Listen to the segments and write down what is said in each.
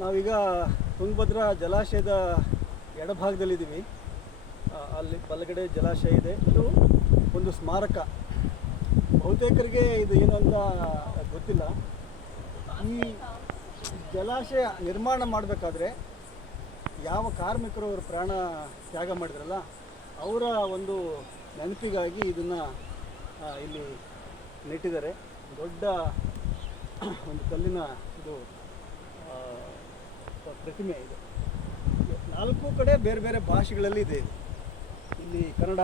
ನಾವೀಗ ತುಂಗಭದ್ರಾ ಜಲಾಶಯದ ಎಡಭಾಗದಲ್ಲಿದ್ದೀವಿ. ಅಲ್ಲಿ ಬಲಗಡೆ ಜಲಾಶಯ ಇದೆ. ಇದು ಒಂದು ಸ್ಮಾರಕ. ಬಹುತೇಕರಿಗೆ ಇದು ಏನು ಅಂತ ಗೊತ್ತಿಲ್ಲ. ಈ ಜಲಾಶಯ ನಿರ್ಮಾಣ ಮಾಡಬೇಕಾದ್ರೆ ಯಾವ ಕಾರ್ಮಿಕರು ಅವರು ಪ್ರಾಣ ತ್ಯಾಗ ಮಾಡಿದ್ರಲ್ಲ, ಅವರ ಒಂದು ನೆನಪಿಗಾಗಿ ಇದನ್ನು ಇಲ್ಲಿ ನೆಟ್ಟಿದ್ದಾರೆ. ದೊಡ್ಡ ಒಂದು ಕಲ್ಲಿನ ಇದು ಪ್ರತಿಮೆ ಇದೆ. ನಾಲ್ಕು ಕಡೆ ಬೇರೆ ಬೇರೆ ಭಾಷೆಗಳಲ್ಲಿ ಇದೆ ಇದು. ಇಲ್ಲಿ ಕನ್ನಡ.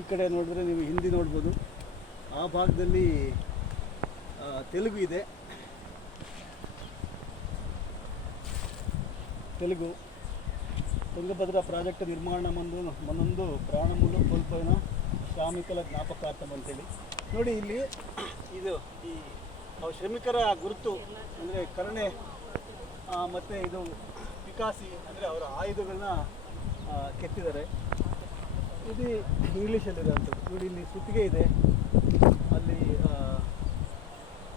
ಈ ಕಡೆ ನೋಡಿದ್ರೆ ನೀವು ಹಿಂದಿ ನೋಡ್ಬೋದು. ಆ ಭಾಗದಲ್ಲಿ ತೆಲುಗು ಇದೆ. ತೆಲುಗು. ತುಂಗಭದ್ರಾ ಪ್ರಾಜೆಕ್ಟ್ ನಿರ್ಮಾಣ ಮಂದು, ಮನೊಂದು ಪ್ರಾಣಮೂಲ ಶಾಮಿಕಲ ಶ್ರಾಮಿಕಲ ಜ್ಞಾಪಕಾರ್ಥಂ ಅಂತೇಳಿ. ನೋಡಿ ಇಲ್ಲಿ, ಇದು ಈ ಶ್ರಮಿಕರ ಗುರುತು ಅಂದರೆ ಕರುಣೆ ಮತ್ತು ಇದು ಪಿಕಾಸಿ ಅಂದರೆ ಅವರ ಆಯುಧಗಳನ್ನ ಕೆತ್ತಿದ್ದಾರೆ. ಇದು ಇಂಗ್ಲೀಷಲ್ಲಿದೆ ಅಂತ ನೋಡಿ, ಇಲ್ಲಿ ಸುತ್ತಿಗೆ ಇದೆ. ಅಲ್ಲಿ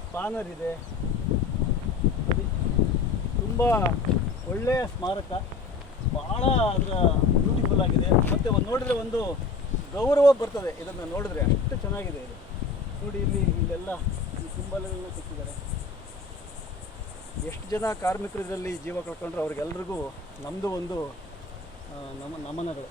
ಸ್ಪಾನರ್ ಇದೆ ತುಂಬ ಒಳ್ಳೆಯ ಸ್ಮಾರಕ. ಭಾಳ ಅದರ ಬ್ಯೂಟಿಫುಲ್ ಆಗಿದೆ. ಮತ್ತು ಒಂದು ನೋಡಿದರೆ ಒಂದು ಗೌರವ ಬರ್ತದೆ. ಇದನ್ನು ನೋಡಿದ್ರೆ ಅಷ್ಟು ಚೆನ್ನಾಗಿದೆ ಇದು. ನೋಡಿ, ಇಲ್ಲಿ ಇಲ್ಲೆಲ್ಲ ಈ ಸಿಂಬಲ್ಗಳನ್ನ ಕೆತ್ತಿದ್ದಾರೆ ಎಷ್ಟು ಜನ ಕಾರ್ಮಿಕರಲ್ಲಿ ಜೀವ ಕಳ್ಕೊಂಡ್ರೆ ಅವ್ರಿಗೆಲ್ರಿಗೂ ನಮ್ಮದು ಒಂದು ನಮ ನಮನಗಳು.